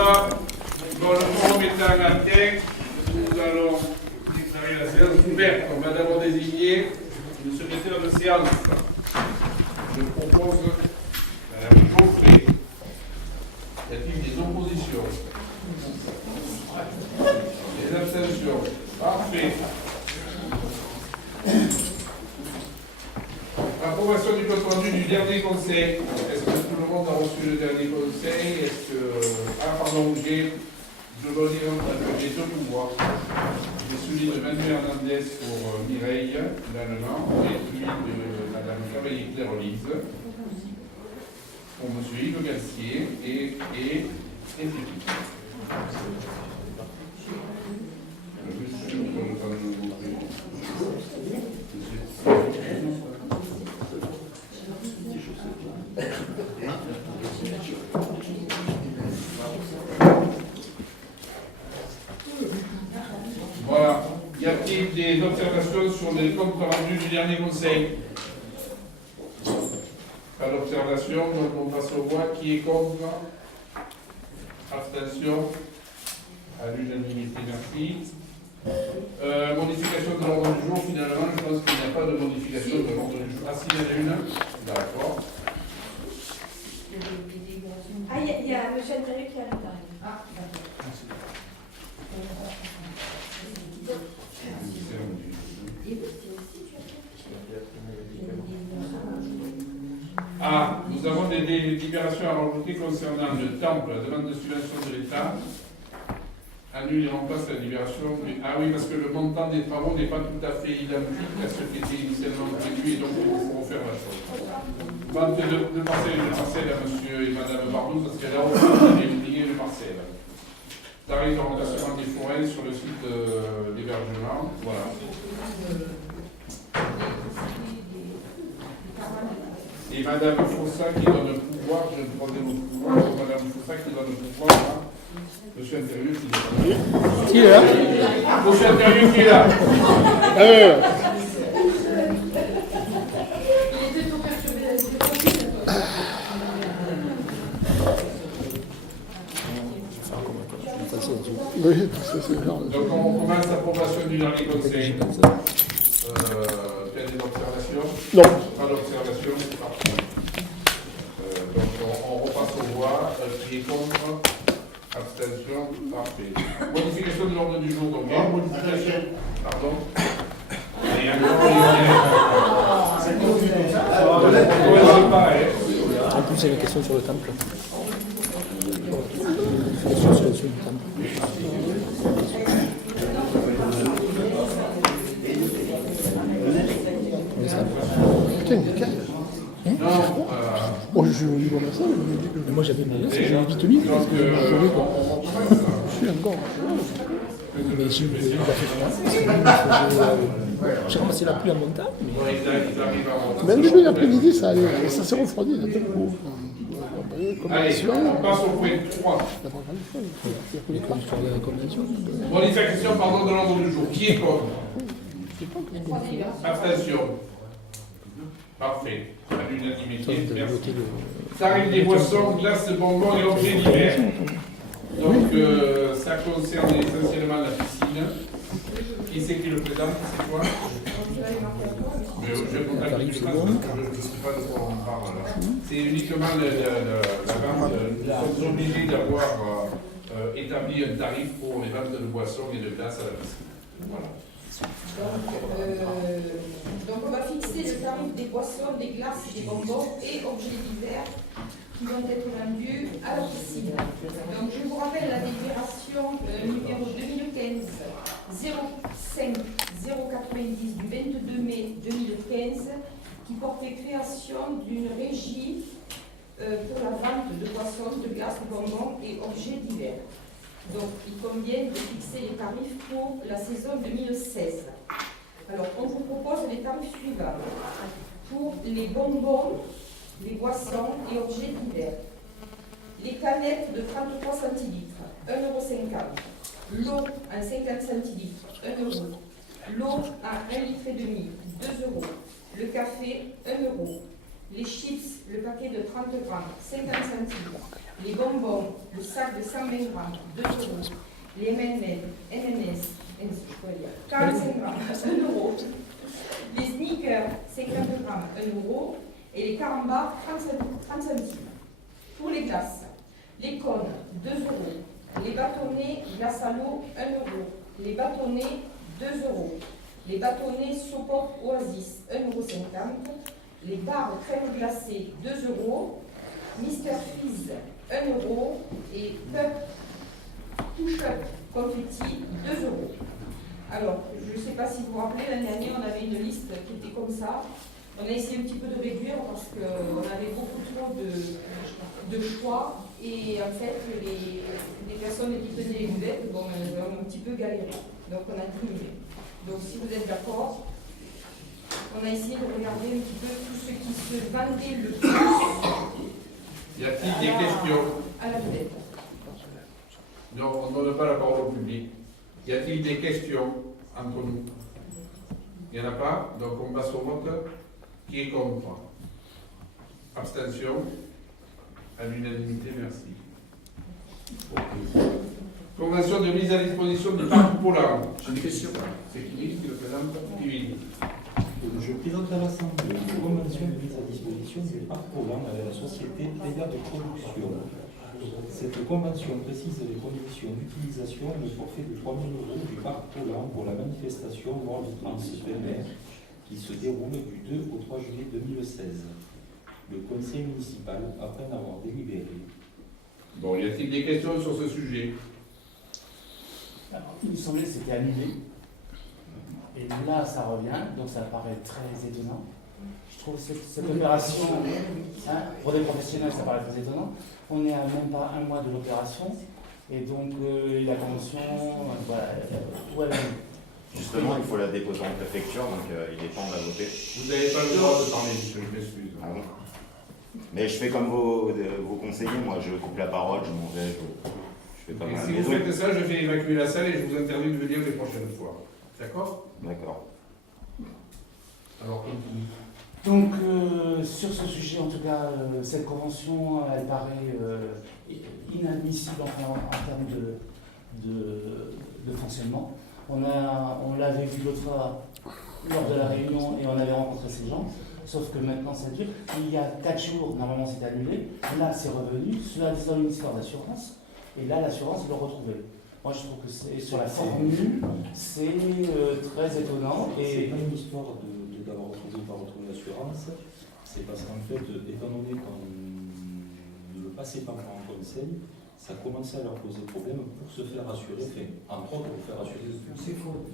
Voilà, bon, le forum est en antenne. Nous allons déclarer la séance ouverte. On va d'abord désigner le secrétaire de séance. Je propose Madame Geoffrey. Y a-t-il des oppositions? Des abstentions? Parfait. Approbation du compte rendu du dernier conseil. Est-ce que tout le monde a reçu le dernier conseil? Est-ce que... Ah pardon, j'ai deux pouvoirs. J'ai celui de Manuel Hernandez pour Mireille, finalement, et celui de Madame Cavalier-Claire-Lise pour Monsieur Yves Galsier et voilà. Y a-t-il des observations sur les comptes rendus du dernier conseil? Pas d'observation, donc on passe au vote. Qui est contre? Abstention? À l'unanimité, merci. Modification de l'ordre du jour, finalement, je pense qu'il n'y a pas de modification de l'ordre du jour. Ah, si, il y en a une. D'accord. Ah, il y a le chef de qui a l'intérieur. Ah, d'accord. Ah, nous avons des délibérations à rajouter concernant le temple, la demande de subvention de l'État. Annule et remplace la libération. Ah oui, parce que le montant des travaux n'est pas tout à fait identique à ce qui était initialement prévu et donc il faut refaire la chose. Vente de parcelles à monsieur et madame Bardou, parce qu'elle a oublié le parcelle. Tarif de remplacement des forêts sur le site d'hébergement. Voilà. Et madame Fossa qui donne le pouvoir, je ne troisième au pouvoir, madame Fossa qui donne le pouvoir à monsieur Intérieur qui est là. Qui est là? Monsieur Intérieur qui est là. Oui, c'est genre. Donc on commence l'approbation du dernier conseil. Quelle est l'observation? Non. Pas d'observation, c'est parti. Donc on repasse au voix. Qui est contre? Abstention, parfait. Modification de l'ordre du jour, donc modification. Pardon. Et encore, c'est pareil. En plus, il y a une question sur le temple. Une question sur le temple. Putain, mais calme. Moi, je suis venu voir ça, je me dis que. Moi, j'avais mal, j'ai vite mis, parce que je suis encore. Mais j'ai eu fait froid. J'ai ramassé la pluie en montant. Mais le début d'après-midi, ça allait, ça s'est refroidi d'un coup. Allez, on passe au point 3. Modification de l'ordre du jour. Qui est contre? Abstention. Parfait. À l'unanimité. Merci. Tarif des boissons, glaces, bonbons et objets divers. Donc, ça concerne essentiellement la piscine. Qui c'est qui le présente? C'est quoi? Je contacte du France parce que je ne sais pas de quoi on parle là. C'est uniquement la vente. Nous sommes obligés d'avoir établi un tarif pour les ventes de boissons et de glaces à la piscine. Voilà. Donc on va fixer le tarif des boissons, des glaces, des bonbons et objets divers qui vont être vendus à la piscine. Donc je vous rappelle la délibération numéro 2015 05 090 du 22 mai 2015 qui portait création d'une régie pour la vente de boissons, de glaces, de bonbons et objets divers. Donc, il convient de fixer les tarifs pour la saison 2016. Alors, on vous propose les tarifs suivants. Pour les bonbons, les boissons et objets divers. Les canettes de 33 centilitres, 1,50 €. L'eau en 50 centilitres, 1 €. L'eau à 1,5 litre, 2 €. Le café, 1 €. Les chips, le paquet de 30 grammes, 50 centimes. Les bonbons, le sac de 120 grammes, 2 euros. Les M&S, 45 grammes, 1 euro. Les sneakers, 50 grammes, 1 euro. Et les carambars, 30 centimes. Pour les glaces, les cônes, 2 euros. Les bâtonnets glace à l'eau, 1 euro. Les bâtonnets, 2 euros. Les bâtonnets Sopop Oasis, 1,50 euro. Les barres crème glacée, 2 euros. Mister Freeze, 1 euro. Et Pup Touch-Up Confetti, 2 euros. Alors, je ne sais pas si vous vous rappelez, l'année dernière, on avait une liste qui était comme ça. On a essayé un petit peu de réduire parce qu'on avait beaucoup trop de choix. Et en fait, les personnes qui tenaient les buvettes, bon, elles ont un petit peu galéré. Donc, on a diminué. Donc, si vous êtes d'accord, on a essayé de regarder un petit peu tout ce qui se vendait le plus. Y a-t-il des questions? À la buvette. Non, on ne donne pas la parole au public. Y a-t-il des questions entre nous? Il n'y en a pas, donc on passe au vote. Qui est contre? Abstention? À l'unanimité, merci. Convention de mise à disposition du parc Poland. J'ai une question. C'est qui le présente? Kevin. Je présente à l'Assemblée une convention de mise à disposition du parc Poland avec la société Pléa de production. Cette convention précise les conditions d'utilisation et le forfait de 3 000 € du parc Poland pour la manifestation World Trans plein air qui se déroule du 2 au 3 juillet 2016. Le conseil municipal, après en avoir délibéré. Bon, y a-t-il des questions sur ce sujet? Alors, il me semblait que c'était annulé. Et là, ça revient, donc ça paraît très étonnant. Je trouve cette opération, hein, pour des professionnels, ça paraît très étonnant. On est à même pas un mois de l'opération, et donc la convention, voilà, où elle est. Justement, il faut la déposer en préfecture, donc il est temps de la voter. Vous n'avez pas le droit de parler, je m'excuse. Ah bon? Mais je fais comme vos conseillers, moi je coupe la parole, je m'en vais, je fais comme Et à la si maison. vous faites ça, je fais évacuer la salle et je vous interdis de venir les prochaines fois. D'accord? D'accord. Alors, continue. Donc, sur ce sujet, en tout cas, cette convention, elle paraît inadmissible en termes de fonctionnement. On l'avait vu l'autre fois lors de la réunion et on avait rencontré ces gens, sauf que maintenant ça dure. Il y a 4 jours, normalement c'est annulé, là c'est revenu, cela disant une histoire d'assurance, et là l'assurance le retrouvait. Moi je trouve que c'est sur la formule, c'est très étonnant. C'est Et pas une histoire d'avoir retrouvé ou pas retrouvé l'assurance, c'est parce qu'en fait, étant donné qu'on ne le passait pas par un conseil, ça commençait à leur poser problème pour se faire assurer, enfin, entre autres pour faire assurer. C'est faux.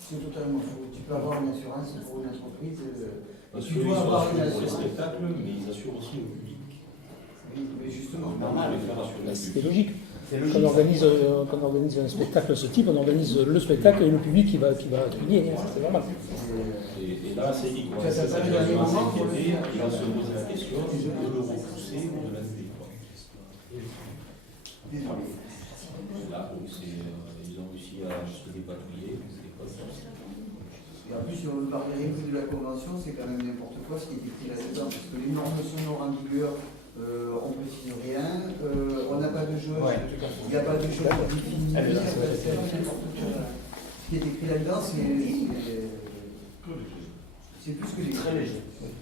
C'est totalement faux. Tu peux avoir une assurance pour une entreprise. Parce Tu qu'ils dois avoir assurent une pour les assurance. spectacles, mais ils assurent aussi le public. Oui, mais justement. C'est normal de faire assurer le C'est public. logique. c'est logique. Quand on organise un spectacle de ce type, on organise le spectacle et le public qui va payer. C'est normal. Et là, c'est dit quoi. Ça C'est s'appelle un moment pour le il faire. va se poser la question de le repousser ou de l'annuler. Là, ils ont réussi à se dépatouiller. Et en plus, si on veut parler rien que de la convention, c'est quand même n'importe quoi ce qui est écrit là-dedans. Parce que les normes sonores en vigueur, on ne précise rien. On n'a pas de jauge. Ouais. Il n'y a pas de jauge définie. Il y a pas de n'importe quoi. Ce qui est écrit là-dedans, c'est plus que des Très léger. Ouais.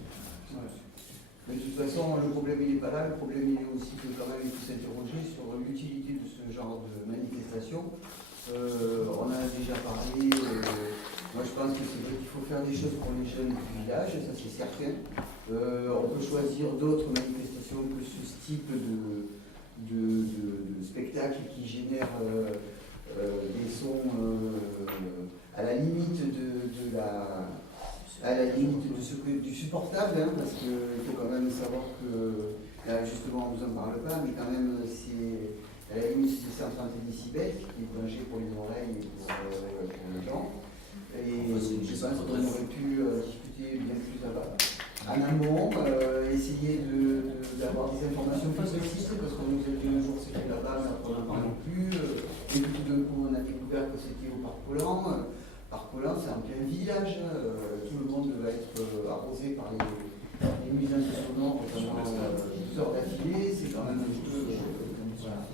Mais de toute façon, le problème il n'est pas là. Le problème il est aussi que quand même il faut s'interroger sur l'utilité de ce genre de manifestation. On en a déjà parlé. Moi je pense que c'est vrai qu'il faut faire des choses pour les jeunes du village, ça c'est certain. On peut choisir d'autres manifestations que ce type de spectacle qui génère des sons à la limite du supportable, hein, parce qu'il faut quand même savoir que, là justement on ne vous en parle pas, mais quand même c'est à la limite c'est 130 décibels, qui est danger pour les oreilles et pour les gens. Et je pense qu'on aurait pu discuter bien plus en amont, essayer d'avoir des informations plus précises, parce qu'on nous a dit un jour c'était là-bas, mais après on n'en parle plus, et puis tout d'un coup on a découvert que c'était au Parc Poland. Parc Poland, c'est un plein village, tout le monde va être arrosé par les nuisances sonores pendant 12 heures d'affilée, c'est quand même un peu. Voilà.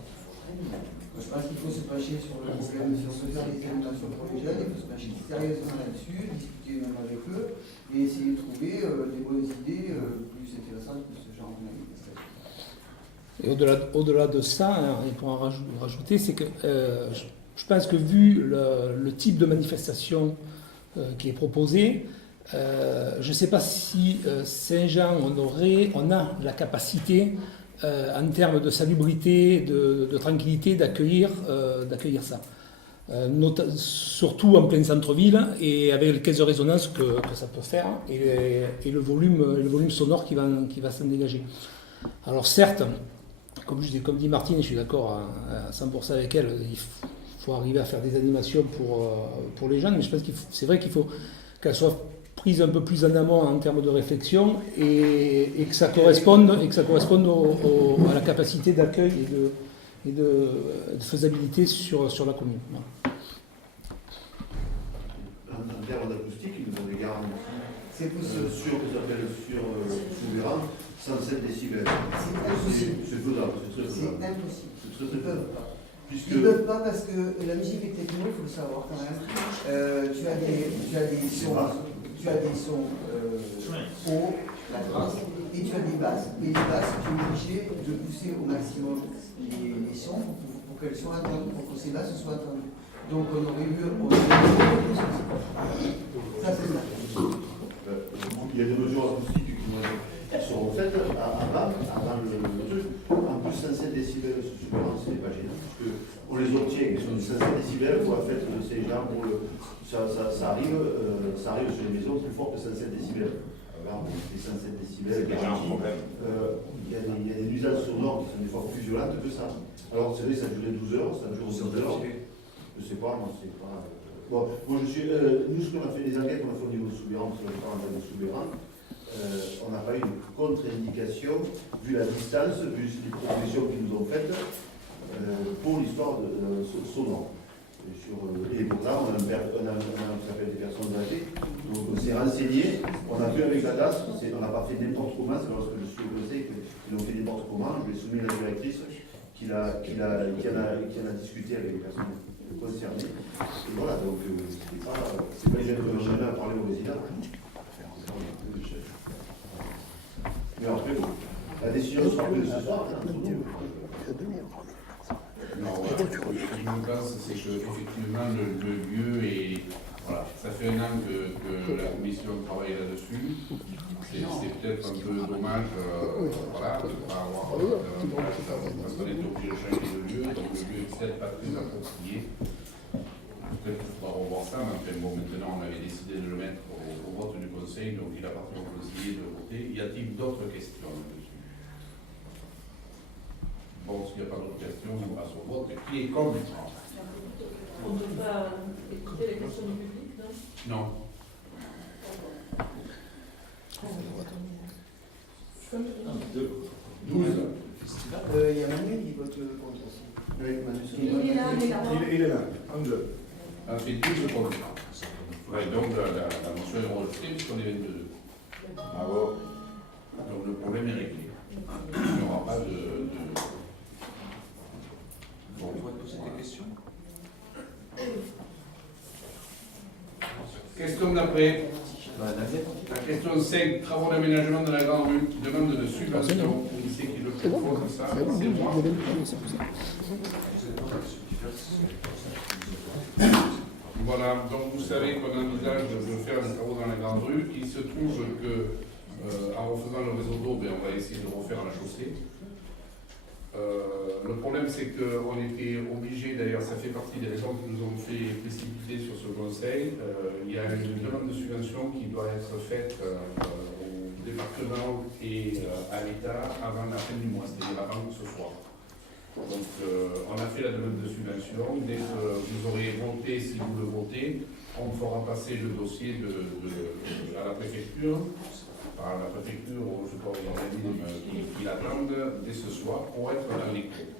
Je pense qu'il faut se pencher sur le problème, si on veut faire des animations pour les jeunes, il faut se pencher sérieusement là-dessus, discuter même avec eux, et essayer de trouver des bonnes idées plus intéressantes que ce genre de manifestation. Et au-delà de ça, hein, et pour en rajouter, c'est que je pense que vu le type de manifestation qui est proposé, je ne sais pas si Saint-Jean, on a la capacité en termes de salubrité, de tranquillité, d'accueillir ça. Surtout en plein centre-ville et avec les caisses de résonance que ça peut faire et le volume sonore qui va s'en dégager. Alors certes, comme dit Martine, je suis d'accord à 100% avec elle, il faut arriver à faire des animations pour les jeunes, mais je pense c'est vrai qu'il faut qu'elles soient prise un peu plus en amont en termes de réflexion et que ça corresponde à la capacité d'accueil et de faisabilité sur la commune. Voilà. En termes d'acoustique, ils nous ont des garanties C'est possible. sur Souverain, 107 décibels. C'est faisable, c'est très C'est faisable. impossible. C'est très Ils ne peuvent faisable. pas. Puisque Ils ne peuvent pas parce que la musique est techno, il faut le savoir quand même. Tu as des sons hauts, la grasse, et tu as des basses. Et les basses, tu es obligé de pousser au maximum les sons pour qu'elles soient entendues, pour que ces basses soient entendues. Donc on aurait eu ça c'est ça. il y a des mesures acoustiques qui seront faites avant le truc. En plus, 107 décibels sur Souverain, ce n'est pas gênant, puisque on les obtient. Ils sont 107 décibels pour la fête de ces gens. Ça arrive sur les maisons plus fort que 107 décibels. Alors, les 107 décibels, il y a des nuisances sonores qui sont des fois plus violentes que ça. Alors, c'est vrai, ça a duré 12 heures, ça dure 12 heures. Je sais pas, non, c'est pas. Bon, moi, nous, ce qu'on a fait, des enquêtes qu'on a fait au niveau de Souverain, sur le plan de Souverain, on n'a pas eu de contre-indication, vu la distance, vu les propositions qu'ils nous ont faites, pour l'histoire sonore. Et pourtant, on a s'appelle des personnes âgées, donc on s'est renseigné, on a vu avec la DAS, on n'a pas fait n'importe comment, c'est lorsque je suis opposé qu'ils ont fait n'importe comment, je lui ai soumis la directrice qui en a discuté avec les personnes concernées. Et voilà, donc c'est pas les jeunes que j'en ai à parler aux résidents. Mais après, bon, la décision sera prise ce soir. Non, ce qui me passe, c'est qu'effectivement, le lieu est. Voilà, ça fait un an que la commission travaille là-dessus. C'est peut-être un peu dommage voilà, de ne pas avoir. Parce qu'on est obligé de changer de lieu, donc le lieu est peut-être pas très approprié. Peut-être qu'il faudra revoir ça, mais enfin, bon, maintenant on avait décidé de le mettre au vote du conseil, donc il appartient au conseiller de voter. Y a-t-il d'autres questions là-dessus? Bon, s'il n'y a pas d'autres questions, on passe au vote. Qui est contre? On ne peut pas écouter les questions du public, non? Non. Il y a Manu qui vote contre aussi. Oui, Manu. Il est là, Il est là, un, deux. Ça fait 12 contre. Ouais, donc la motion est rejetée puisqu'on est 22. Bravo. Donc le problème est réglé. Il n'y aura pas de... Bon. On va te poser des questions. Question d'après. La question 5, travaux d'aménagement de la grande rue, demande de subvention. Qui c'est qui le propose ça? C'est moi. Voilà, donc vous savez qu'on envisage de faire des travaux dans la grande rue. Il se trouve que, en refaisant le réseau d'eau, on va essayer de refaire la chaussée. Le problème, c'est qu'on était obligé, d'ailleurs, ça fait partie des raisons qui nous ont fait précipiter sur ce conseil. Il y a une demande de subvention qui doit être faite au département et à l'État avant la fin du mois, c'est-à-dire avant ce soir. Donc, on a fait la demande de subvention. Dès que vous aurez voté, si vous le votez, on fera passer le dossier à la préfecture. Par la préfecture ou je sais pas, aux organismes qui l'attendent dès ce soir pour être dans les cours.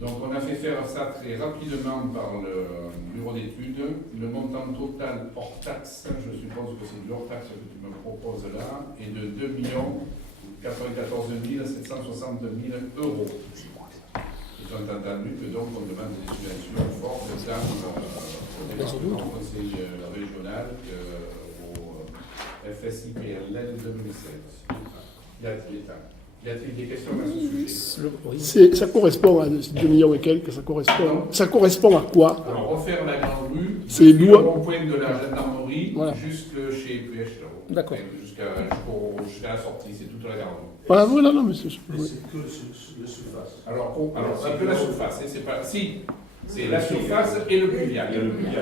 Donc on a fait faire ça très rapidement par le bureau d'études. Le montant total hors taxe, je suppose que c'est du hors taxe que tu me proposes là, est de 2 94 760 000 euros. Ils ont entendu que donc on demande des subventions fortes tant au conseil régional qu'au FSIPLL 2016. Y a-t-il des questions à ce sujet? Ça correspond à 2 millions et quelques, ça correspond à quoi? Alors, refaire la grande rue, c'est depuis le rond-point de la gendarmerie jusque chez PH. D'accord. Jusqu'à la sortie, c'est toute la grande rue. Voilà, non, mais c'est... C'est que le surface. Alors c'est que la surface, hein, c'est pas... Si, c'est la surface et le pluvial.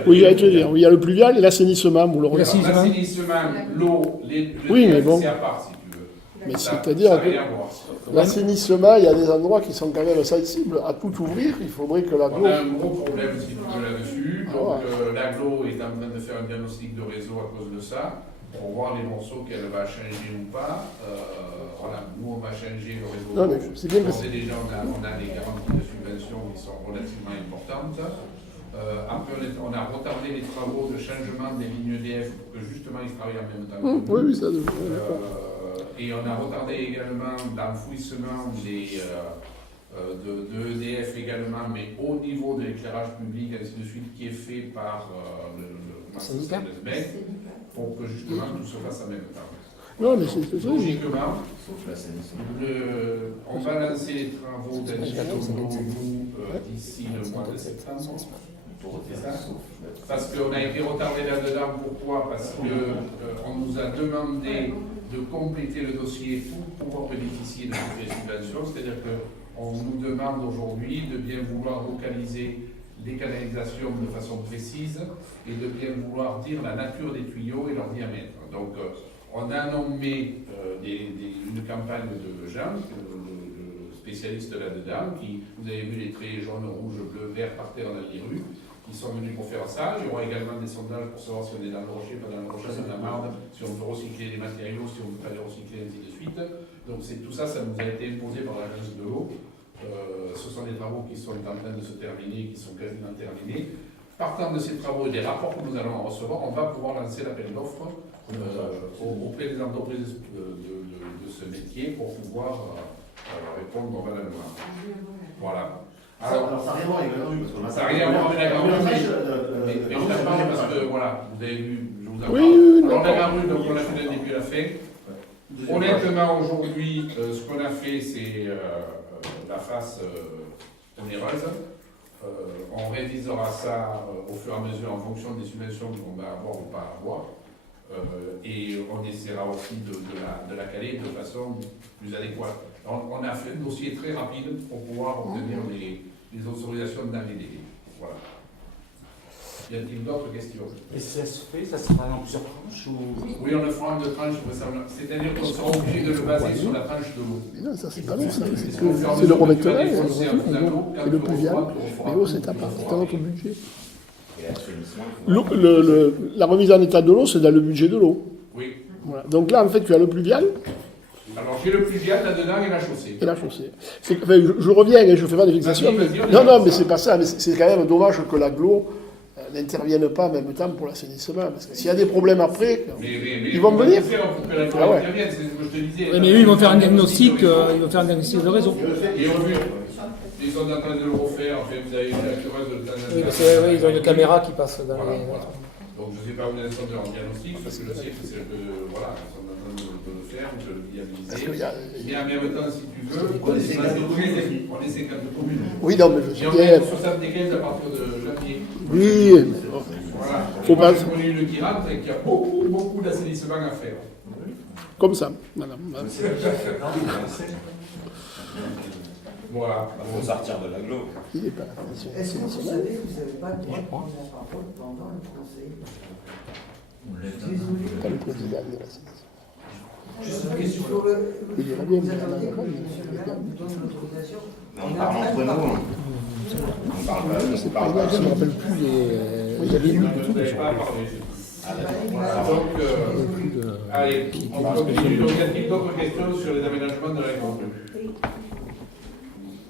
Oui, j'allais te dire, il y a le pluvial et l'assainissement, vous le regardez. L'assainissement, l'eau, oui, mais bon. c'est à part, si tu veux. Mais c'est-à-dire que l'assainissement, il y a des endroits qui sont quand même sensibles à tout ouvrir. Il faudrait que l'agglo... On a un gros problème, si tu veux, là-dessus. Donc l'agglo est en train de faire un diagnostic de réseau à cause de ça, pour voir les morceaux qu'elle va changer ou pas. Voilà, nous on va changer le réseau. Non, mais c'est bien que déjà, on a des garanties de subvention qui sont relativement importantes. Après, on a retardé les travaux de changement des lignes EDF pour que justement ils travaillent en même temps. Oui, ça et on a retardé également l'enfouissement de EDF également, mais au niveau de l'éclairage public, ainsi de suite, qui est fait par le SMEC, pour que justement tout se fasse en même temps. Non, mais c'est logiquement, on va lancer les travaux d'addition d'ici le mois de septembre. C'est ça? Parce qu'on a été retardé là-dedans. Pourquoi? Parce qu'on nous a demandé de compléter le dossier pour pouvoir bénéficier de toutes les subventions. C'est-à-dire qu'on nous demande aujourd'hui de bien vouloir localiser les canalisations de façon précise et de bien vouloir dire la nature des tuyaux et leur diamètre. Donc, on a nommé une campagne de gens, de spécialistes là-dedans, qui, vous avez vu les traits jaunes, rouges, bleus, verts par terre dans les rues, qui sont venus pour faire ça. Il y aura également des sondages pour savoir si on est dans le rocher, pas dans le rocher, dans la marde, si on peut recycler les matériaux, si on ne peut pas les recycler, ainsi de suite. Donc tout ça, ça nous a été imposé par l'agence de l'eau. Ce sont des travaux qui sont en train de se terminer, qui sont quasiment terminés. Partant de ces travaux et des rapports que nous allons recevoir, on va pouvoir lancer l'appel d'offres auprès des entreprises de ce métier pour pouvoir répondre à la demande. Voilà. Alors ça n'a rien à voir avec la grande rue, parce qu'on a... Ça n'a rien à voir avec la grande rue, mais je t'en parle parce que, voilà, vous avez vu, je vous en parle. Alors la grande rue, donc on l'a fait depuis la fait. Honnêtement, aujourd'hui, ce qu'on a fait, c'est la face onéreuse. On révisera ça au fur et à mesure en fonction des subventions qu'on va avoir ou pas avoir. Et on essaiera aussi de la caler de façon plus adéquate. On a fait un dossier très rapide pour pouvoir obtenir les autorisations dans les délais. Voilà. Y a-t-il d'autres questions? Et si ça se fait, ça se fera en plusieurs tranches ou... Oui, on le fera en deux tranches, c'est-à-dire qu'on sera obligé de le baser sur la tranche de l'eau. Non, ça c'est pas long, ça. C'est le revêtement, et le pluvial. Mais l'eau, c'est à part, c'est dans notre budget. La remise en état de l'eau, c'est dans le budget de l'eau. Oui. Voilà. Donc là, en fait, tu as le pluvial. Alors j'ai le pluvial là-dedans et la chaussée. Et la chaussée. Enfin, je reviens et je fais pas des fixations. Non, mais c'est pas ça. Mais c'est quand même dommage que l'agglo n'intervienne pas en même temps pour l'assainissement. Parce que s'il y a des problèmes après, ils vont venir. Ah ouais. Oui, mais eux, ils vont faire un diagnostic, de réseau. Et au vu, ils sont en train de le refaire. Enfin, vous avez la curieuse de le temps. Oui, ils ont une caméra qui passe dans les... Donc je ne sais pas où ils sont de leur diagnostic, parce que je sais que c'est voilà, ils sont en train de le faire, de le viabiliser. Mais en même temps, si tu veux, on est 50 communes. Oui, non, mais je suis bien. Et on est 75 à partir de janvier. Oui, mais bon. Voilà. Faut pas... On est une qui rentre et qui a beaucoup d'assainissement à faire. Comme ça, madame. Voilà. Il faut sortir de l'agglo. Est-ce que vous savez que vous n'avez pas le droit de prendre la parole pendant le conseil? Désolé. Pas le président de l'assainissement. Juste une question. Il ira bien, Vous mais attendez que M. le maire vous donne l'autorisation? On parle entre nous. On parle pas. Je ne me rappelle plus les avis du tout. Je n'avais pas parlé. Donc, allez, on continue. Donc, y a-t-il d'autres questions sur les aménagements de la grande rue?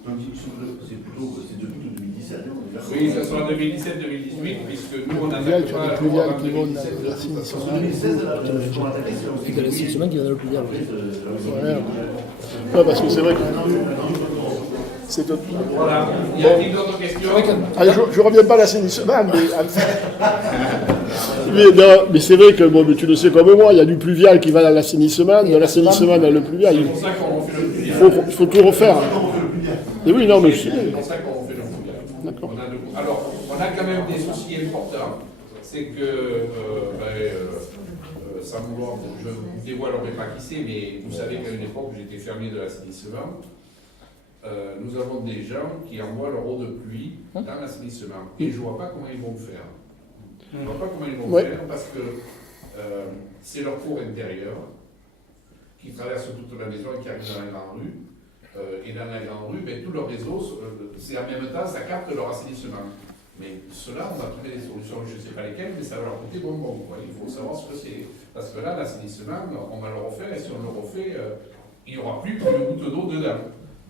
C'est plutôt Oui, ça sera 2017-2018, puisque nous, on Pluvial, n'attaque tu as pas des pluviales en qui vont dans 2017. l'assainissement. 2016, là, Et que l'assainissement qui va dans le pluvial. Ouais. Ouais, parce que c'est vrai que c'est d'autres. Voilà. Y a-t-il d'autres questions? Allez, je ne reviens pas à l'assainissement, mais c'est vrai que, bon, mais tu le sais comme moi, il y a du pluvial qui va dans l'assainissement, de l'assainissement dans le pluvial. C'est pour ça qu'on refait le pluvial. Il faut tout refaire. Et oui, non, mais je sais. C'est pour ça qu'on refait le pluvial. D'accord. Alors, on a quand même des soucis importants. C'est que, sans vouloir, je vous dévoilerai pas qui c'est, mais vous savez qu'à une époque, j'étais fermier de l'assainissement. Nous avons des gens qui envoient leur eau de pluie dans l'assainissement. Et je ne vois pas comment ils vont le faire. Je ne vois pas comment ils vont le faire parce que c'est leur cours intérieur qui traverse toute la maison et qui arrive dans la grande rue. Et dans la grande rue, tout leur réseau, c'est en même temps, ça capte leur assainissement. Mais cela, on va trouver des solutions, je ne sais pas lesquelles, mais ça va leur coûter bonbon. Il faut savoir ce que c'est. Parce que là, l'assainissement, on va le refaire, et si on le refait, il n'y aura plus qu'une goutte d'eau dedans.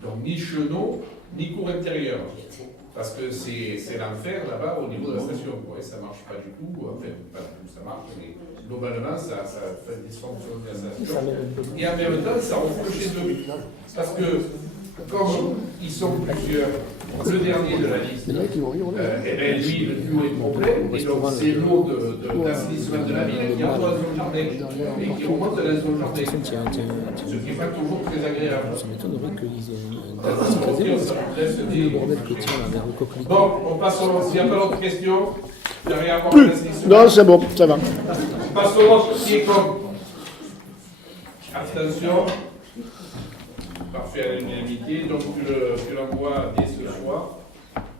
Donc ni chenaux, ni cours intérieur. Parce que c'est l'enfer là-bas au niveau de la station. Ça ne marche pas du tout, enfin, pas du tout, ça marche, mais globalement, ça fait des dysfonctions de la station. Et en même temps, ça refait chez eux. Parce que, comme ils sont plusieurs, le dernier de la liste, lui, le plus haut est complet, et donc c'est l'eau d'assainissement de la ville qui envoie dans son jardin, et qui remonte dans son jardin. Ce qui n'est pas toujours très agréable. Ça m'étonnerait qu'ils aient un bordel que tient la mer de coquelicot. Bon, on passe au vote. S'il n'y a pas d'autres questions, il n'y a rien à voir Plus. avec l'assainissement. Non, c'est bon, ça va. On passe au vote. Qui est contre? Abstention. Parfait à l'unanimité. Donc tu l'envoies dès ce soir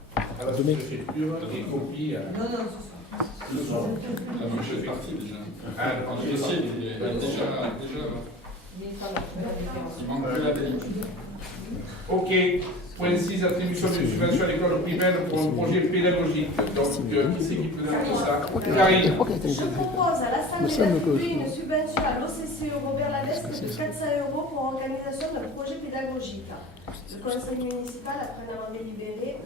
à la sous-préfecture et copie. Non, non, Ce soir. Ah non, je fais partie déjà. Ah, déjà. Il manque que la délite. Ok. Point 6, attribution d'une subvention à l'école primaire pour un projet pédagogique. Donc, qui c'est qui présente ça? Karine. Je propose à l'Assemblée d'attribuer une subvention à l'OCCE Robert Ladesque de 400 € pour l'organisation d'un projet pédagogique. Le conseil municipal, après en avoir délibéré.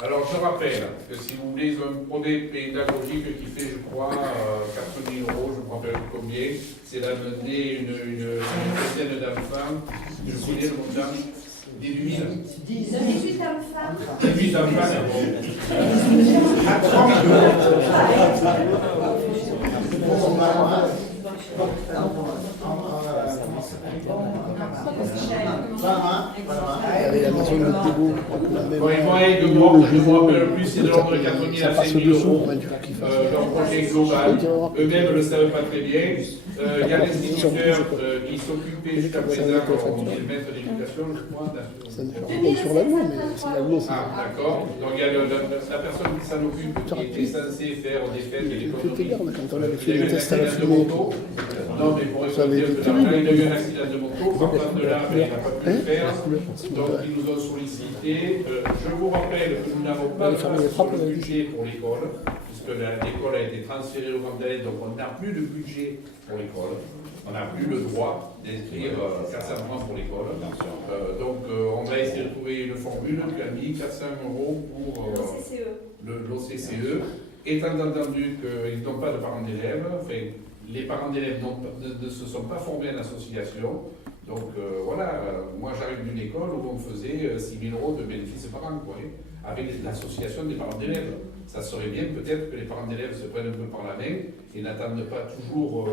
Alors, je rappelle que si vous voulez un projet pédagogique qui fait, je crois, 4 000 €, je ne me rappelle plus combien, c'est d'amener une quinzaine d'enfants, je connais le montant, 18 000. 18 enfants. 18 enfants, Avec la maison de Pégo. Bon, ils vont aller de moi, je ne me rappelle plus, c'est de l'ordre de 4 000 à 5 000 €. Leur projet global, eux-mêmes ne le savent pas très bien. Il y a l'instituteur qui s'occupait jusqu'à présent, le maître d'éducation, je crois. Ça ne fait pas sur la loi, mais c'est la loi. Ah, d'accord. Donc il y a la personne qui s'en occupe, qui était censée faire des fêtes et des Tu te gardes quand on avait Il y fait a eu les un tests à la accident de fumée. moto. Non, mais pour Ça avait dire été que là, il a eu terrible. un accident de moto, partant de là, mais il n'a pas pu le faire. Donc ils nous ont sollicité. Je vous rappelle que nous n'avons pas de place sur le budget pour l'école, puisque l'école a été transférée au Grand Dalais, donc on n'a plus de budget pour l'école. On n'a plus le droit d'inscrire 400 francs pour l'école. Donc on va essayer de trouver une formule qui a mis 400 € pour l'OCCE. Étant entendu qu'ils n'ont pas de parents d'élèves, enfin, les parents d'élèves ne se sont pas formés à l'association. Donc voilà, moi j'arrive d'une école où on faisait 6 000 € de bénéfices par an, quoi, avec l'association des parents d'élèves. Ça serait bien peut-être que les parents d'élèves se prennent un peu par la main et n'attendent pas toujours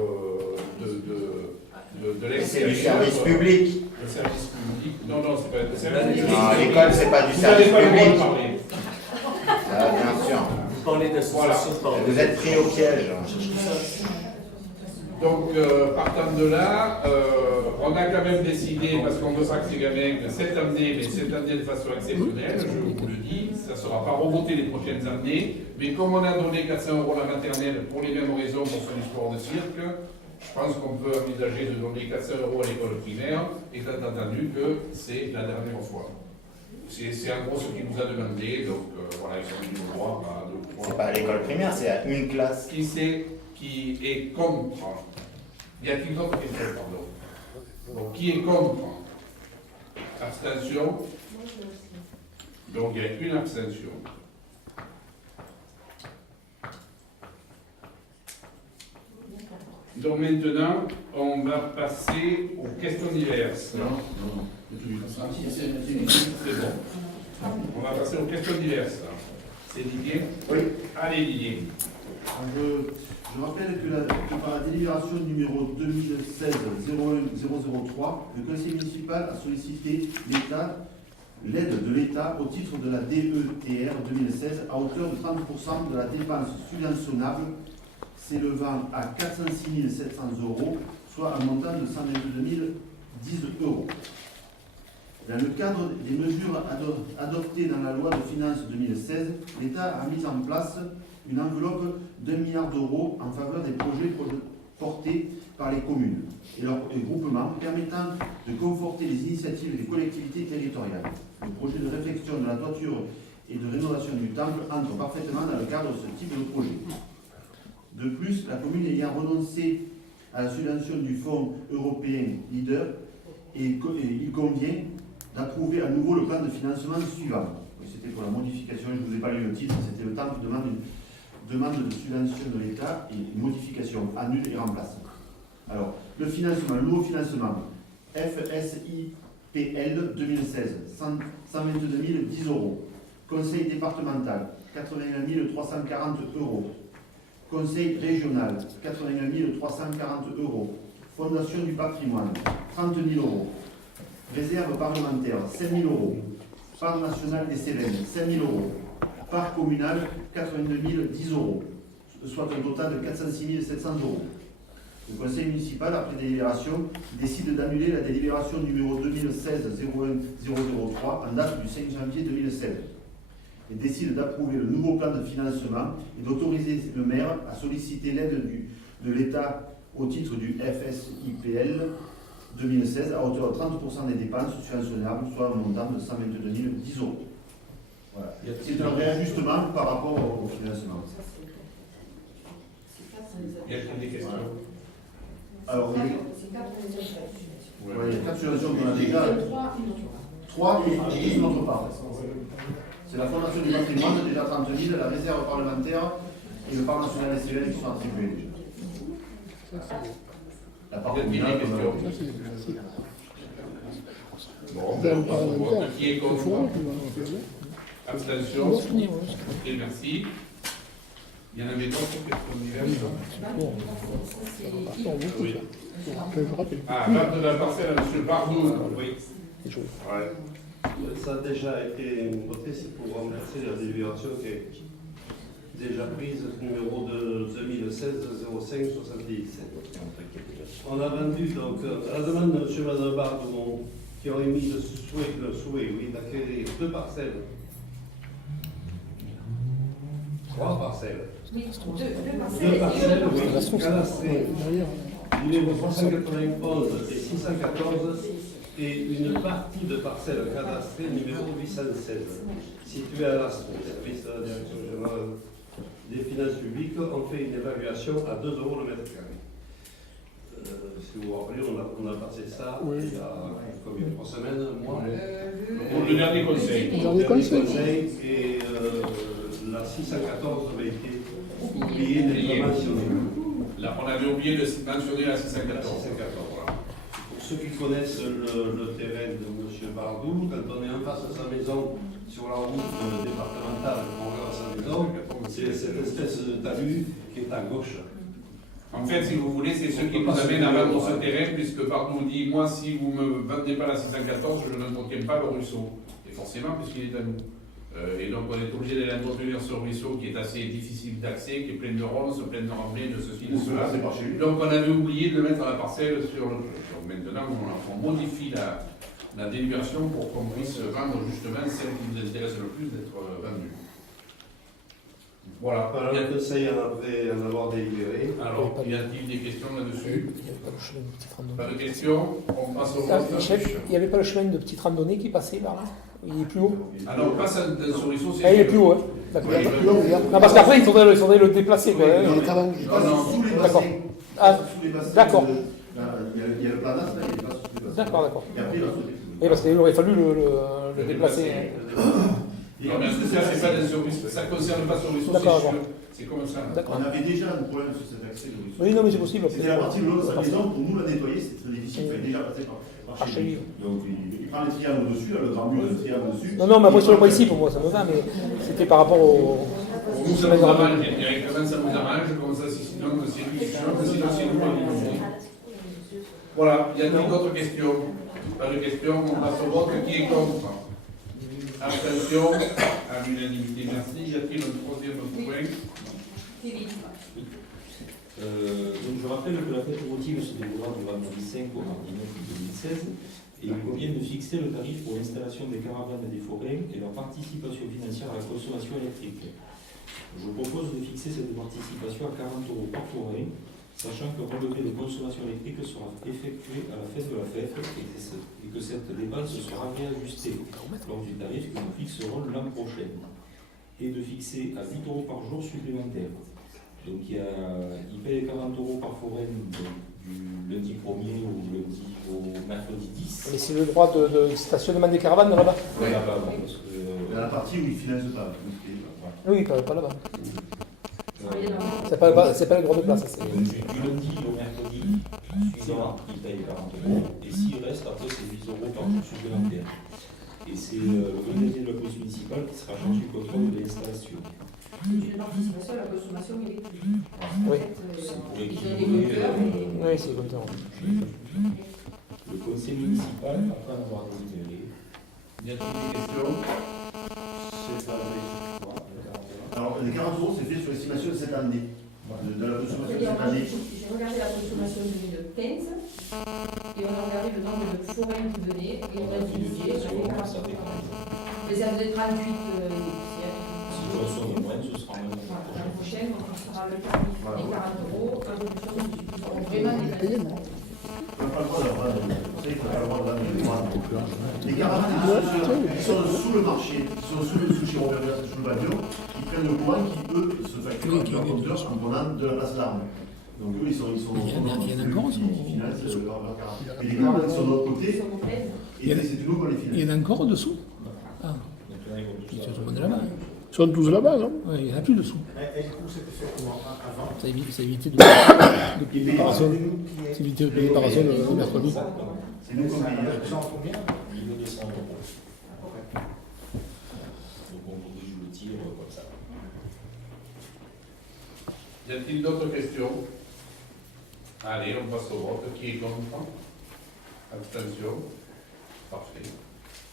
de l'extérieur. C'est du service public. Le service public. Non, non, c'est pas le service public. Non, l'école, c'est pas du Vous n'avez service pas le droit de public. parler. Bien sûr. Vous parlez d'association, Vous êtes pris au piège. Donc, partant de là, on a quand même décidé, parce qu'on veut pas que ces gamins, cette année, mais cette année de façon exceptionnelle, je vous le dis, ça ne sera pas revoté les prochaines années, mais comme on a donné 400 € à la maternelle pour les mêmes raisons pour son sport de cirque, je pense qu'on peut envisager de donner 400 € à l'école primaire, étant entendu que c'est la dernière fois. C'est en gros ce qu'il nous a demandé, donc voilà, ils sont venus au droit à deux. C'est pas à l'école primaire, c'est à une classe. Qui est contre? Y a-t-il d'autres questions, pardon? Donc, qui est contre? Abstention? Donc, il y a une abstention. Donc maintenant, on va passer aux questions diverses. Non. C'est bon. On va passer aux questions diverses. C'est Didier? Oui. Allez Didier. Je rappelle que par la délibération numéro 2016-01003, le conseil municipal a sollicité l'aide de l'État au titre de la DETR 2016 à hauteur de 30% de la dépense subventionnable s'élevant à 406 700 €, soit un montant de 122 010 €. Dans le cadre des mesures adoptées dans la loi de finances 2016, l'État a mis en place une enveloppe d'1 milliard d'euros en faveur des projets portés par les communes et leurs groupements, permettant de conforter les initiatives des collectivités territoriales. Le projet de réfection de la toiture et de rénovation du temple entre parfaitement dans le cadre de ce type de projet. De plus, la commune ayant renoncé à la subvention du fonds européen LEADER, il convient d'approuver à nouveau le plan de financement suivant. C'était pour la modification, je ne vous ai pas lu le titre, c'était le temps de demande de subvention de l'État et modification, annule et remplace. Alors, le nouveau financement, FSIPL 2016, 122 010 €. Conseil départemental, 81 340 €. Conseil régional, 81 340 €. Fondation du patrimoine, 30 000 €. Réserve parlementaire, 5 000 €. Parc national des Cévennes, 5 000 €. Parc communal, 82 010 €, soit un total de 406 700 €. Le conseil municipal, après délibération, décide d'annuler la délibération numéro 2016-01003 en date du 5 janvier 2016 et décide d'approuver le nouveau plan de financement et d'autoriser le maire à solliciter l'aide de l'État au titre du FSIPL 2016 à hauteur de 30% des dépenses subventionnables, soit un montant de 122 010 €. Voilà. C'est un réajustement par rapport au financement. Il y a des questions? Alors, il y a 4 subventions qu'on a déjà. 3 et 10 notre part. C'est la Fondation du patrimoine, déjà 30 000, la réserve parlementaire et le Parc national des Cévennes qui sont attribués déjà. La part communale, Bon, qui est contre? Abstention. Et merci. Il y en avait d'autres questions diverses. Oui. Ah, vote de la parcelle à M. Bardou. Oui. Ouais. Ça a déjà été voté, c'est pour remplacer la délibération qui est déjà prise, numéro de 2016-05-77. On a vendu donc, à la demande de M. Bardou, qui ont émis le souhait d'acquérir 2 parcelles. 3 parcelles. Oui, 2 parcelles, oui, cadastrées, numéro 391 et 614, et une partie de parcelle cadastrée numéro 816, située à l'Astro, service de la Direction générale des finances publiques. On fait une évaluation à 2 € le mètre carré. Si vous vous rappelez, on a passé ça il y a combien, 3 semaines, un mois. Pour le dernier conseil. Et la 614 avait été oubliée d'être mentionnée. Là, on avait oublié de mentionner la 614. Voilà. Pour ceux qui connaissent le terrain de M. Bardou, quand on est en face de sa maison, sur la route départementale, on regarde sa maison, c'est cette espèce de talus qui est à gauche. En fait, si vous voulez, c'est ceux qui nous amènent à vendre ce terrain, puisque Bardou dit, moi, si vous ne me vendez pas la 614, je n'entretiens pas le ruisseau. Et forcément, puisqu'il est à nous. Et donc, on est obligé d'aller entretenir ce ruisseau qui est assez difficile d'accès, qui est plein de ronces, plein de remblais, de ceci, de cela. Donc, on avait oublié de mettre la parcelle sur le truc. Donc, maintenant, on modifie la délibération pour qu'on puisse vendre justement celle qui nous intéresse le plus d'être vendue. Voilà. Le conseil en avoir délibéré. Alors, y a-t-il des questions là-dessus? Pas de questions? On passe au vote. Il n'y avait pas le chemin de petite randonnée qui passait par là? Il est plus haut? Alors, on passe dans ce ruisseau. Ah, il est plus haut, hein. D'accord. Non, parce qu'après, il faudrait le déplacer. Oui, il passe sous les bassins. D'accord. Il y a le planage, là, il passe sous les bassins. D'accord. Et après, il va sauter. Et parce qu'il aurait fallu le déplacer. Et Non, en mais plus de ça, cet c'est pas accès, des services, ça ne concerne pas sur les sources, D'accord, c'est sûr. C'est comme ça. D'accord. on avait déjà un problème sur cet accès de ressources. Oui, non, mais c'est possible. C'était la partie de l'eau de sa maison, pour nous la nettoyer, c'est très difficile, il fallait déjà passer par chez lui. Donc il prend les triangles dessus, le grand mur, le triangle dessus. Non, non, mais après sur le point ici, pour moi, ça me va, mais c'était par rapport au. Nous, ça nous arrange, directement, ça nous arrange, comme ça, sinon, c'est nous. Voilà, y a-t-il d'autres questions? Pas de questions, on passe au vote. Qui est contre? Abstention, à l'unanimité, merci. Y a-t-il un troisième point? Donc je rappelle que la fête routière se déroulera du vendredi 5 au mardi 9 2016 et il convient de fixer le tarif pour l'installation des caravanes et des forêts et leur participation financière à la consommation électrique. Je propose de fixer cette participation à 40 € par forêt, sachant que le relevé de consommation électrique sera effectué à la fin de la fête et que cette dépense sera réajustée lors du tarif que nous fixerons l'an prochain, et de fixer à 10 € par jour supplémentaire. Donc il paye 40 € par forêt du lundi 1er au mercredi 10. Mais c'est le droit de stationnement des caravanes là-bas? Oui, là-bas, parce que... Dans la partie où il ne finance pas. Oui, pas là-bas. C'est pas le droit de place. Du lundi au mercredi suivant, il paye 40 €. Et s'il reste, après, c'est 8 € par jour supplémentaire. Et c'est le comité de la police municipale qui sera chargé du contrôle de l'installation. Une participation à la consommation électrique. Oui. Pour équilibrer, Oui, c'est comme ça. le conseil municipal, après en avoir délibéré. Y a-t-il des questions? Alors les 40 € c'est fait sur l'estimation de cette année. De la consommation de cette année. J'ai regardé la consommation 2015 et on a regardé le nombre de forêts qui venaient et on a divisé sur les 40 €. Mais ça faisait 38 Si je reçois de moins, ce sera moins. l'année prochaine, on sera le tarif des 40 €, réduction qui seront vraiment des On n'a pas le droit d'avoir les caravanes qui sont sous le marché, qui sont sous chez Robert Versa, sous le pavillon, qui prennent le coin, qui eux se facturent leur compteur en prenant de la place d'armes. Donc eux, ils sont Il y en a encore qui financent leurs caravanes. Et les caravanes qui sont de l'autre côté, et c'est nous qu'on les finance. Il y en a encore dessous? Ah, Ils tout le monde est là-bas. Ils sont tous là-bas, non? Oui, il n'y en a plus dessous. Et du coup, c'était fait comment avant? Ça évite de payer par personne. Ça évite de payer par personne le mercredi. C'est nous qu'on paye. Combien? Il veut 200 €. Donc on corrige le tir comme ça. Y a-t-il d'autres questions? Allez, on passe au vote. Qui est contre? Abstention. Parfait.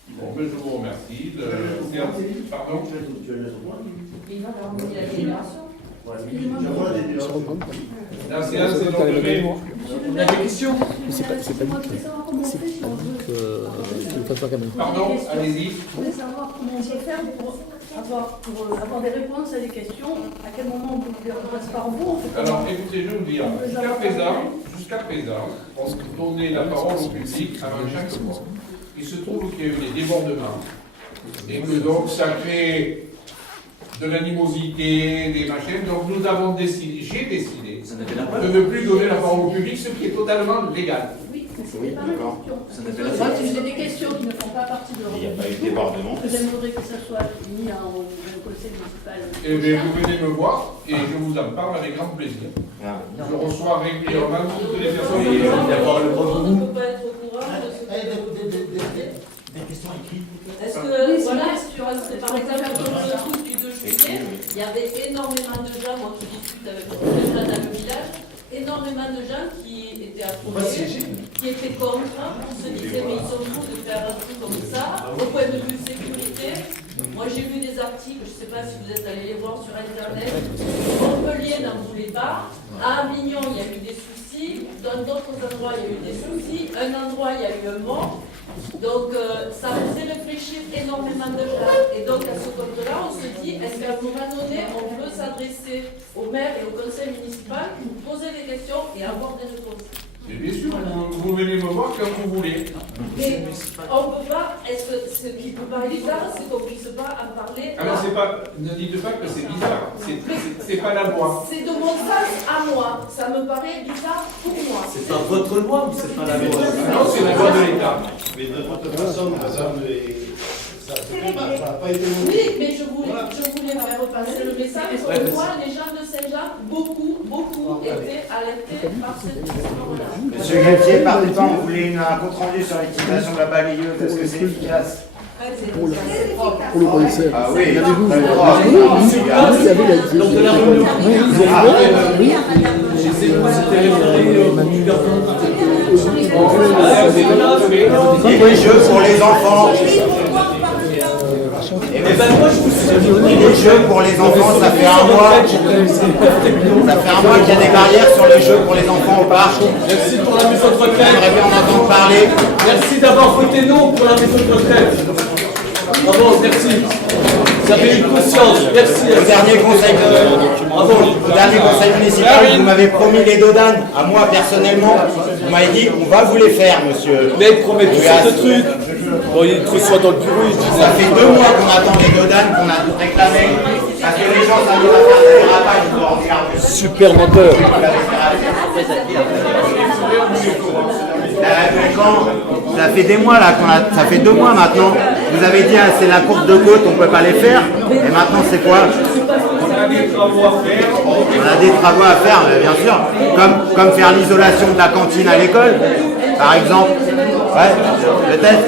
Bon, mais je vous remercie. Pardon? Tu vas le mettre au point? Il va leur envoyer la délibération. J'envoie la délibération. La séance est donc levée. On a des questions? C'est pas dit que je ne fasse pas quand même. Pardon, allez-y. Je voulais savoir comment on peut faire pour avoir des réponses à des questions. À quel moment on peut les repasser par vous? On fait comment? Alors, écoutez, je vais vous dire, jusqu'à présent, on donnait la parole au public avant chaque vote. Il se trouve qu'il y a eu des débordements et que donc ça crée de l'animosité, des machines. Donc nous avons décidé, j'ai décidé de ne plus donner la parole au public, ce qui est totalement légal. Oui, c'était pas ma question. Moi, si j'ai des questions qui ne font pas partie de Il n'y a l'ordre pas eu de du jour, débordement. que j'aimerais que ça soit mis au conseil municipal. Eh bien, vous venez me voir et je vous en parle avec grand plaisir. Ah. Je reçois régulièrement toutes les personnes On qui ne peut pas être au courant de ce Des questions écrites. Est-ce que, voilà, par exemple, pour le truc du 2 juillet, il y avait énormément de gens, moi qui discute avec les gens dans le village, énormément de gens qui étaient approuvés, qui étaient contre, qui se disaient mais ils sont fous de faire un truc comme ça, au point de vue sécurité. Moi j'ai vu des articles, je ne sais pas si vous êtes allés les voir sur internet, Montpellier n'en voulait pas, à Avignon il y a eu des soucis, dans d'autres endroits il y a eu des soucis, un endroit il y a eu un mort. Donc ça faisait réfléchir énormément de gens. Et donc à ce compte-là, on se dit, est-ce qu'à un moment donné, on peut s'adresser au maire et au conseil municipal pour poser des questions et avoir des réponses? Mais bien sûr, vous venez me voir quand vous voulez. Mais on ne peut pas, est-ce que ce qui peut paraître bizarre, c'est qu'on ne puisse pas en parler? Alors c'est pas, ne dites pas que c'est bizarre, c'est pas la loi. C'est de mon sens à moi, ça me paraît bizarre pour moi. C'est pas votre loi ou c'est pas la loi? Non, c'est la loi de l'État. Mais de toute façon, madame, Ça n'a pas été monté. Oui, mais je voulais faire repasser le message comme quoi les gens de Saint-Jacques, beaucoup étaient alertés par cette histoire-là. Monsieur Galtier, participant, on voulait un compte rendu sur l'utilisation de la balayeuse. Est-ce que c'est efficace? Pour le commissaire. Ah oui, Avez-vous très vu droit. Donc de la réunion. Les jeux pour les enfants. Les jeux pour les enfants, ça fait un mois. Ça fait un mois qu'il y a des barrières sur les jeux pour les enfants au parc. Merci pour la maison de retraite. J'aimerais bien en entendre parler. Merci d'avoir voté non pour la maison de retraite. Bravo, merci. Vous avez eu conscience. Merci. Au dernier conseil municipal, vous m'avez promis les dodanes. À moi personnellement, vous m'avez dit on va vous les faire, monsieur. Mais il promet toutes sortes de trucs. Bon, il reçoit dans le bureau, il dit ça fait 2 mois qu'on attend les dodanes, qu'on a réclamé. Parce que les gens s'amusent à faire des dérapages, vous en regardez. super menteur. Ça fait des mois là ça fait 2 mois maintenant. Vous avez dit c'est la courte de côte, on ne peut pas les faire. Et maintenant c'est quoi? On a des travaux à faire, bien sûr. Comme faire l'isolation de la cantine à l'école, par exemple. Ouais, peut-être.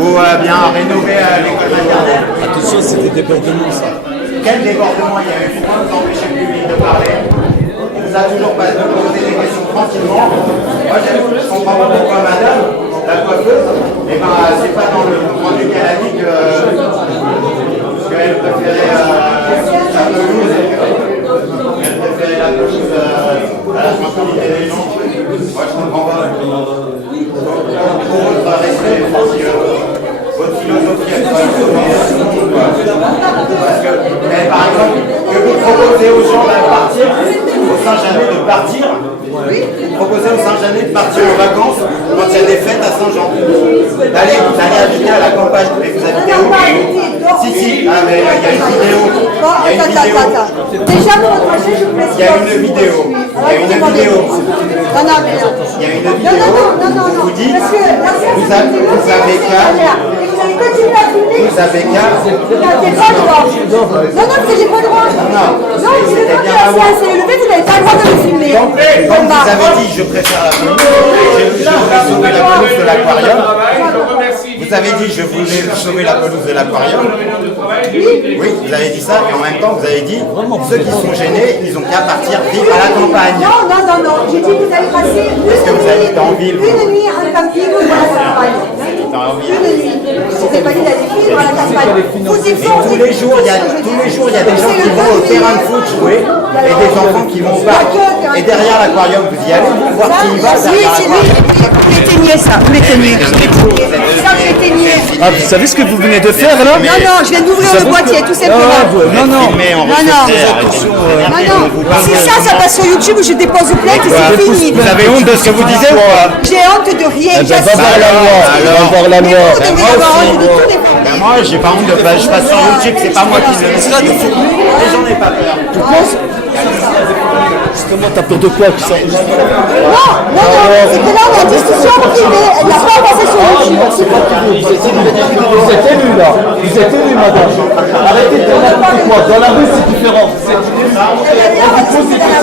Ou bien rénover l'école maternelle. Attention, c'est des débordements ça. Quel débordement il y a eu? Pourquoi vous empêchez le public de parler? On vous a toujours pas posé des questions tranquillement. Moi, je comprends pas pourquoi madame, la coiffeuse, eh ben, c'est pas dans le compte rendu qu'elle a dit qu'elle préférait la pelouse. Elle préférait la pelouse à la tranquillité des gens. Moi, je comprends pas. Donc, pour votre respect, votre philosophie actuelle, parce que, par exemple, que vous proposez aux gens de partir, au Saint-Jean de partir, vous proposez aux Saint-Jean de partir en vacances quand il y a des fêtes à Saint-Jean, d'aller habiter à la campagne, et vous habitez où? Si, ah, mais il y a une vidéo. Il y a une vidéo. Déjà, vous reprochez, je vous laisse. Il y a une vidéo. Il y a une vidéo. Non, non, mais non. Il y a une vidéo. Vous dites, vous avez qu'à. Vous continuez à filmer. Vous avez qu'à. Vous n'avez pas le droit. Non, non, vous n'avez pas le droit. Non, vous n'avez pas le droit. C'est élevé, vous n'avez pas le droit de le filmer. Comme vous avez dit, je préfère la pelouse. Je voulais sauver la pelouse de l'aquarium. Vous avez dit, je voulais sauver la pelouse de l'aquarium. Oui, vous avez dit ça, et en même temps, vous avez dit, ceux qui sont gênés, ils ont qu'à partir vivre à la campagne. Non, non, non, non. J'ai dit que vous allez passer une nuit à la campagne ou à la campagne. Une nuit. Je vous ai pas dit d'aller vivre à la campagne. Tous les jours, il y a des gens qui vont au terrain de foot jouer, et des enfants qui vont au parc. Et derrière l'aquarium, vous y allez, vous voir qui y va derrière l'aquarium. Vous l'éteignez ça, vous l'éteignez. Ça, vous l'éteignez. Ah, vous savez ce que vous venez de faire là? Non, non, je viens d'ouvrir le boîtier, tout simplement. Non, non. Si ça passe sur YouTube, je dépose plainte et c'est fini. Vous avez honte de ce que vous disiez ou pas? J'ai honte de rien. Va voir la loi. Va voir la loi. Moi, j'ai pas honte de je passe sur YouTube, c'est pas moi qui le fais. Et j'en ai pas peur. Tu penses? Justement, t'as peur de quoi qui s'enregistre? Non, non, non, c'est que là on est en discussion privée, elle n'a pas passé sur YouTube. C'est pas privé, vous êtes élu là, vous êtes élu madame. Arrêtez de dire n'importe quoi, dans la rue c'est différent. Vous êtes élu.